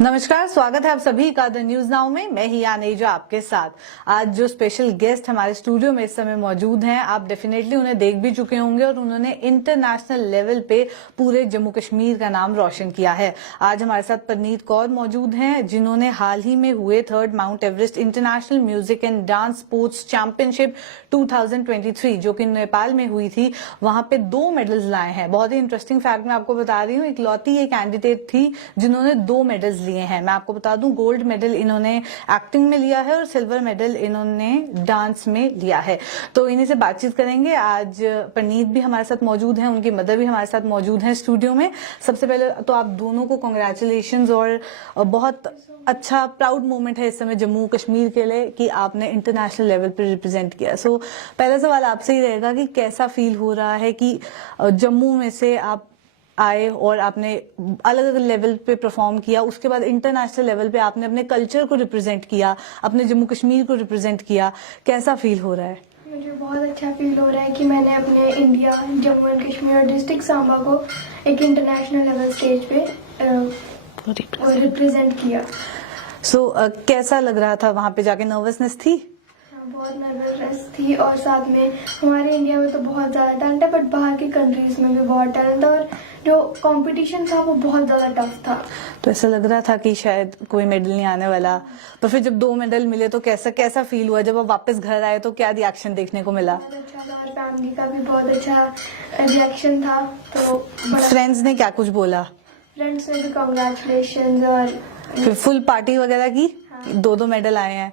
नमस्कार, स्वागत है आप सभी का द न्यूज नाउ में। मैं ही आनेजा आपके साथ। आज जो स्पेशल गेस्ट हमारे स्टूडियो में इस समय मौजूद हैं, आप डेफिनेटली उन्हें देख भी चुके होंगे और उन्होंने इंटरनेशनल लेवल पे पूरे जम्मू कश्मीर का नाम रोशन किया है। आज हमारे साथ परनीत कौर मौजूद हैं, जिन्होंने हाल ही में हुए 3rd mount Everest international music and dance sports championship 2023 जो कि नेपाल में हुई थी, वहां पे 2 मेडल्स लाए हैं। बहुत ही इंटरेस्टिंग फैक्ट मैं आपको बता रही हूँ, इकलौती ये कैंडिडेट थी जिन्होंने 2 मेडल्स लिए हैं। मैं आपको बता दूं, गोल्ड मेडल इन्होंने एक्टिंग में लिया है और सिल्वर मेडल इन्होंने डांस में लिया है। तो इन्हीं से बातचीत करेंगे। आज परनीत भी हमारे साथ मौजूद हैं, उनकी मदर भी हमारे साथ मौजूद हैं स्टूडियो में। सबसे पहले तो आप दोनों को कांग्रेचुलेशंस और बहुत अच्छा प्राउड मोमेंट है इस समय जम्मू कश्मीर के लिए कि आपने इंटरनेशनल लेवल पर रिप्रेजेंट किया। सो पहला सवाल आपसे ही रहेगा कि कैसा फील हो रहा है कि जम्मू में से आप आए और आपने अलग अलग लेवल पे परफॉर्म किया, उसके बाद इंटरनेशनल लेवल पे आपने अपने कल्चर को रिप्रेजेंट किया, अपने जम्मू कश्मीर को रिप्रेजेंट किया। कैसा फील हो रहा है? मुझे बहुत अच्छा फील हो रहा है कि मैंने अपने इंडिया, जम्मू एंड कश्मीर और डिस्ट्रिक्ट सांबा को एक इंटरनेशनल लेवल स्टेज पे रिप्रेजेंट किया। सो कैसा लग रहा था वहां पे जाके? नर्वसनेस थी? बहुत नर्वसनेस थी और साथ में हमारे इंडिया में तो बहुत ज्यादा टैलेंट है, बट बाहर की कंट्रीज में भी बहुत टैलेंट था और जो कंपटीशन था वो बहुत ज्यादा टफ था। तो ऐसा लग रहा था कि शायद कोई मेडल नहीं आने वाला, पर फिर जब 2 मेडल मिले तो कैसा फील हुआ? जब आप वापस घर आए तो क्या रिएक्शन देखने को मिला? बहुत अच्छा था और फैमिली का भी बहुत अच्छा रिएक्शन था। तो फ्रेंड्स ने क्या कुछ बोला? फ्रेंड्स ने भी कांग्रेचुलेशंस और फिर फुल पार्टी वगैरह की? 2 मेडल आए हैं।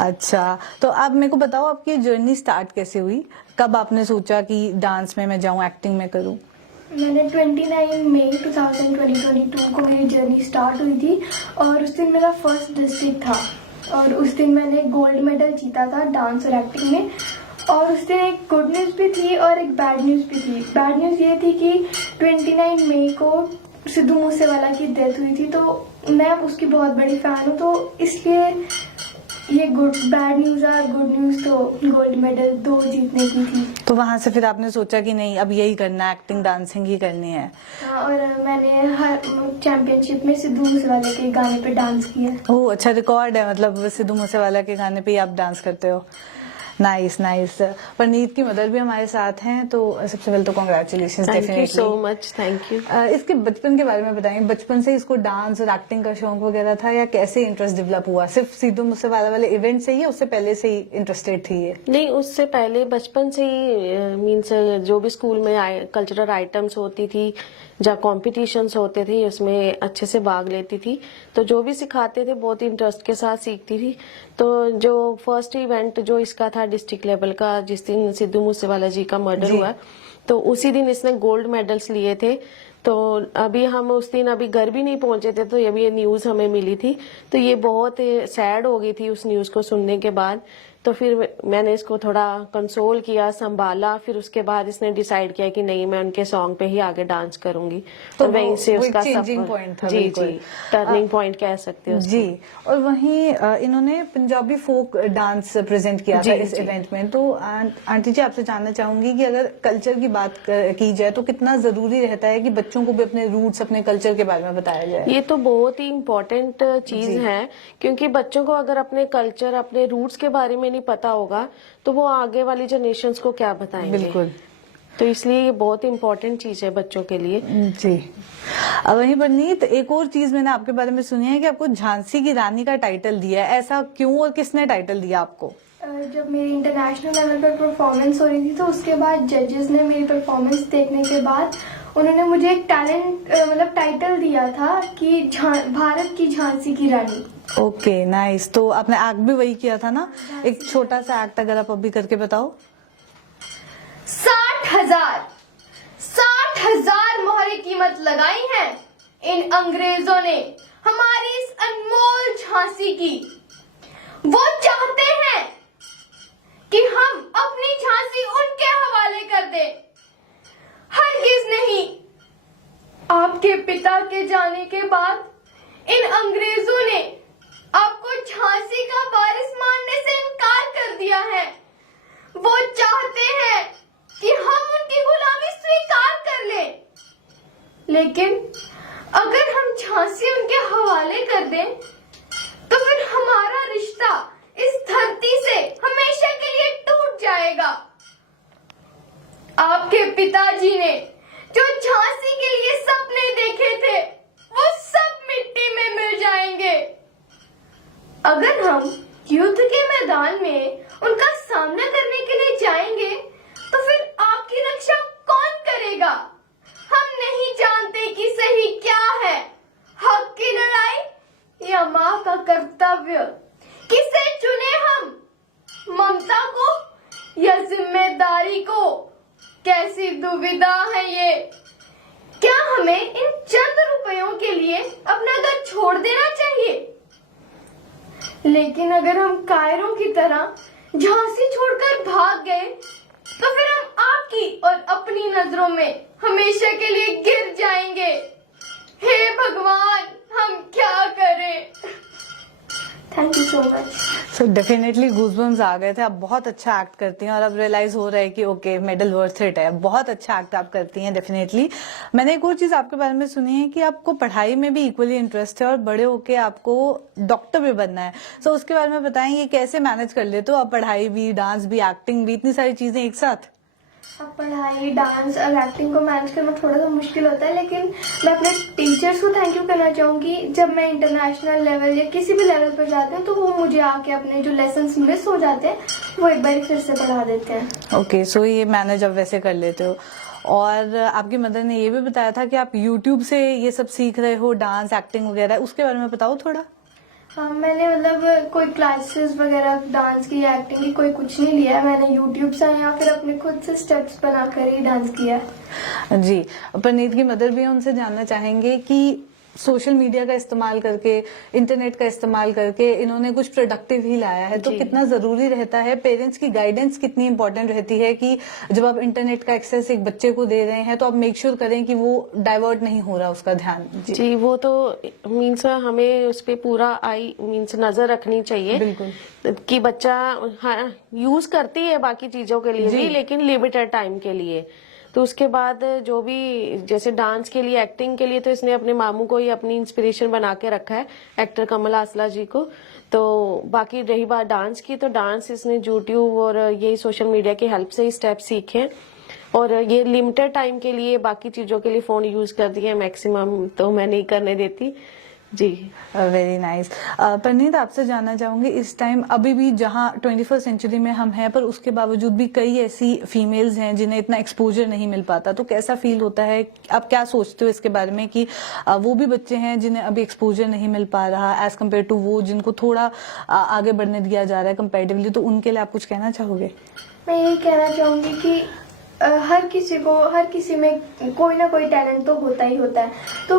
अच्छा, तो आप मेरे को बताओ, आपकी जर्नी स्टार्ट कैसे हुई? कब आपने सोचा कि डांस में मैं जाऊं, एक्टिंग में करूं? मैंने 29 मई 2022 को मेरी जर्नी स्टार्ट हुई थी और उस दिन मेरा फर्स्ट डिस्ट्रिक्ट था और उस दिन मैंने गोल्ड मेडल जीता था डांस और एक्टिंग में। और उस दिन एक गुड न्यूज़ भी थी और एक बैड न्यूज़ भी थी। बैड न्यूज़ ये थी कि 29 मई को सिद्धू मूसेवाला की डेथ हुई थी, तो मैं उसकी बहुत बड़ी फैन हूँ, तो इसलिए ये बैड न्यूज और गुड न्यूज तो गोल्ड मेडल 2 जीतने की थी। तो वहां से फिर आपने सोचा कि नहीं, अब यही करना है, एक्टिंग डांसिंग ही करनी है। हाँ, और मैंने हर चैंपियनशिप में सिद्धू मूसेवाला के गाने पे डांस किया। ओह, अच्छा रिकॉर्ड है, मतलब सिद्धू मूसेवाला के गाने पे ही आप डांस करते हो। Nice nice. परनीत की मदर भी हमारे साथ हैं, तो सबसे पहले तो congratulations definitely. Thank you so much, thank you. इसके बचपन के बारे में बताएंगे, बचपन से इसको डांस और एक्टिंग का शौक वगैरह था या कैसे इंटरेस्ट डेवलप हुआ? सिर्फ सिद्धू मूसेवाला वाले इवेंट से ही या उससे पहले से ही इंटरेस्टेड थी ये? नहीं, उससे पहले बचपन से ही मीन्स जो भी स्कूल में कल्चरल आइटम्स होती थी, जब कॉम्पिटिशन्स होते थे, उसमें अच्छे से भाग लेती थी। तो जो भी सिखाते थे बहुत इंटरेस्ट के साथ सीखती थी। तो जो फर्स्ट इवेंट जो इसका था डिस्ट्रिक्ट लेवल का, जिस दिन सिद्धू मूसेवाला जी का मर्डर हुआ, तो उसी दिन इसने गोल्ड मेडल्स लिए थे। तो अभी हम उस दिन अभी घर भी नहीं पहुंचे थे, तो अभी ये न्यूज हमें मिली थी, तो ये बहुत सैड हो गई थी उस न्यूज को सुनने के बाद। तो फिर मैंने इसको थोड़ा कंसोल किया, संभाला, फिर उसके बाद इसने डिसाइड किया कि नहीं, मैं उनके सॉन्ग पे ही आगे डांस करूंगी। तो वहीं से उसका चेंजिंग पॉइंट था। जी जी, टर्निंग पॉइंट कह सकते हो जी। और वहीं इन्होंने पंजाबी फोक डांस प्रेजेंट किया था इस इवेंट में। तो आंटी जी, आपसे जानना चाहूंगी कि अगर कल्चर की बात की जाए तो कितना जरूरी रहता है कि बच्चों को भी अपने रूट्स, अपने कल्चर के बारे में बताया जाए? ये तो बहुत ही इम्पोर्टेंट चीज है, क्योंकि बच्चों को अगर अपने कल्चर, अपने रूट्स के बारे में नहीं पता होगा तो वो आगे वाली जनरेशंस को क्या बताएंगे। बिल्कुल। तो इसलिए ये बहुत इम्पोर्टेंट चीज है बच्चों के लिए। जी। अब वहीं परनीत, एक और चीज मैंने आपके बारे में सुनी है कि आपको झांसी की रानी का टाइटल दिया है। ऐसा क्यों और किसने टाइटल दिया आपको? जब मेरी इंटरनेशनल लेवल पर परफॉर्मेंस हो रही थी, तो उसके बाद जजेस ने मेरी परफॉर्मेंस देखने के बाद उन्होंने मुझे एक टैलेंट टाइटल दिया था कि भारत की झांसी की रानी। Okay, nice. तो आपने एक्ट भी वही किया था ना? एक छोटा सा एक्ट अगर आप अभी करके बताओ। 60,000 मोहरे कीमत लगाई है इन अंग्रेजों ने हमारी इस अनमोल झांसी की। वो चाहते हैं कि हम अपनी झांसी उनके हवाले कर दें। हरगिज नहीं। आपके पिता के जाने के बाद इन अंग्रेजों ने आपको झांसी का वारिस मानने से इनकार कर दिया है। वो चाहते हैं कि हम उनकी गुलामी स्वीकार कर लें, लेकिन अगर हम झांसी उनके हवाले दें तो फिर हमारा रिश्ता इस धरती से हमेशा के लिए टूट जाएगा। आपके पिताजी ने जो झांसी के लिए सपने देखे थे वो सब मिट्टी में मिल जाएंगे। अगर हम युद्ध के मैदान में उनका सामना करने के लिए जाएंगे तो फिर आपकी रक्षा कौन करेगा? हम नहीं जानते कि सही क्या है, हक की लड़ाई या माँ का कर्तव्य। किसे चुने हम, ममता को या जिम्मेदारी को? कैसी दुविधा है ये। क्या हमें इन चंद रुपयों के लिए अपना घर छोड़ देना चाहिए? लेकिन अगर हम कायरों की तरह झांसी छोड़कर भाग गए तो फिर हम आपकी और अपनी नजरों में हमेशा के लिए गिर जाएंगे। हे भगवान, हम क्या करें? Thank you so much. So definitely goosebumps आ गए थे। आप बहुत अच्छा एक्ट करती हैं और अब रियलाइज हो रहा है कि ओके मेडल वर्थ इट है। बहुत अच्छा एक्ट आप करती हैं डेफिनेटली। मैंने एक और चीज आपके बारे में सुनी है कि आपको पढ़ाई में भी इक्वली इंटरेस्ट है और बड़े होके आपको डॉक्टर भी बनना है। सो उसके बारे में बताएं, ये कैसे मैनेज कर लेते हो आप? पढ़ाई भी, डांस भी, एक्टिंग भी, इतनी सारी चीजें एक साथ। अब पढ़ाई, डांस और एक्टिंग को मैनेज करना थोड़ा सा मुश्किल होता है, लेकिन मैं अपने टीचर्स को थैंक यू करना चाहूंगी। जब मैं इंटरनेशनल लेवल या किसी भी लेवल पर जाती हूँ तो वो मुझे आके अपने जो लेसन्स मिस हो जाते हैं वो एक बार फिर से पढ़ा देते हैं। ओके, सो ये मैनेज अब वैसे कर लेते हो। और आपकी मदर ने ये भी बताया था कि आप यूट्यूब से ये सब सीख रहे हो, डांस, एक्टिंग वगैरह, उसके बारे में बताओ थोड़ा। हाँ, मैंने मतलब कोई क्लासेस वगैरह डांस की या एक्टिंग की कोई कुछ नहीं लिया है। मैंने यूट्यूब से या फिर अपने खुद से स्टेप्स बनाकर ही डांस किया है। जी, परनीत की मदर भी उनसे जानना चाहेंगे कि सोशल मीडिया का इस्तेमाल करके, इंटरनेट का इस्तेमाल करके इन्होंने कुछ प्रोडक्टिव ही लाया है, तो कितना जरूरी रहता है? पेरेंट्स की गाइडेंस कितनी इंपॉर्टेंट रहती है कि जब आप इंटरनेट का एक्सेस एक बच्चे को दे रहे हैं तो आप मेक श्योर करें कि वो डाइवर्ट नहीं हो रहा उसका ध्यान। जी, वो तो मीन्स हमें उस पर पूरा नजर रखनी चाहिए। बिल्कुल कि बच्चा यूज करती है बाकी चीजों के लिए भी, लेकिन लिमिटेड टाइम के लिए। तो उसके बाद जो भी जैसे डांस के लिए, एक्टिंग के लिए, तो इसने अपने मामू को ही अपनी इंस्पिरेशन बना के रखा है, एक्टर कमल आसला जी को। तो बाकी रही बात डांस की, तो डांस इसने यूट्यूब और यही सोशल मीडिया की हेल्प से ही स्टेप सीखे और ये लिमिटेड टाइम के लिए, बाकी चीजों के लिए फोन यूज कर दिया, मैक्सिमम तो मैं नहीं करने देती। जी, वेरी नाइस। परनीत, आपसे जानना चाहूंगी, इस टाइम अभी भी जहां 21st सेंचुरी में हम हैं, पर उसके बावजूद भी कई ऐसी फीमेल्स हैं जिन्हें इतना एक्सपोजर नहीं मिल पाता, तो कैसा फील होता है? आप क्या सोचते हो इसके बारे में कि वो भी बच्चे हैं जिन्हें अभी एक्सपोजर नहीं मिल पा रहा एज कम्पेयर टू वो जिनको थोड़ा आगे बढ़ने दिया जा रहा है कंपेरेटिवली, तो उनके लिए आप कुछ कहना चाहोगे? मैं यही कहना चाहूंगी कि हर किसी में कोई ना कोई टैलेंट तो होता ही होता है, तो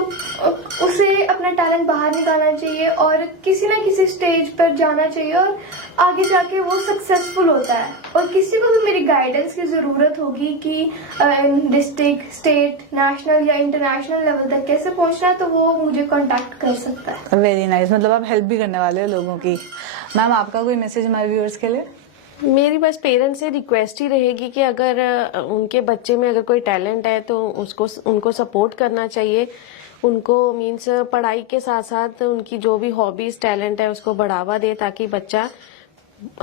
उसे अपना टैलेंट बाहर निकालना चाहिए और किसी ना किसी स्टेज पर जाना चाहिए और आगे जाके वो सक्सेसफुल होता है। और किसी को भी मेरी गाइडेंस की जरूरत होगी कि डिस्ट्रिक्ट, स्टेट, नेशनल या इंटरनेशनल लेवल तक कैसे पहुंचना है, तो वो मुझे कांटेक्ट कर सकता है। वेरी नाइस, मतलब आप हेल्प भी करने वाले हो लोगों की। मैम, आपका कोई मैसेज हमारे व्यूअर्स के लिए? मेरी बस पेरेंट्स से रिक्वेस्ट ही रहेगी कि अगर उनके बच्चे में अगर कोई टैलेंट है तो उनको सपोर्ट करना चाहिए। उनको मीन्स पढ़ाई के साथ साथ उनकी जो भी हॉबीज, टैलेंट है उसको बढ़ावा दे, ताकि बच्चा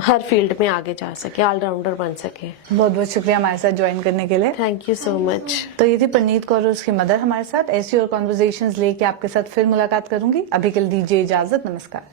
हर फील्ड में आगे जा सके, ऑलराउंडर बन सके। बहुत बहुत शुक्रिया हमारे साथ ज्वाइन करने के लिए। Thank you so much. तो ये थी परनीत कौर और उसकी मदर हमारे साथ। ऐसी और कॉन्वर्सेशंस लेके आपके साथ फिर मुलाकात करूंगी। अभी के लिए दीजिए इजाजत, नमस्कार।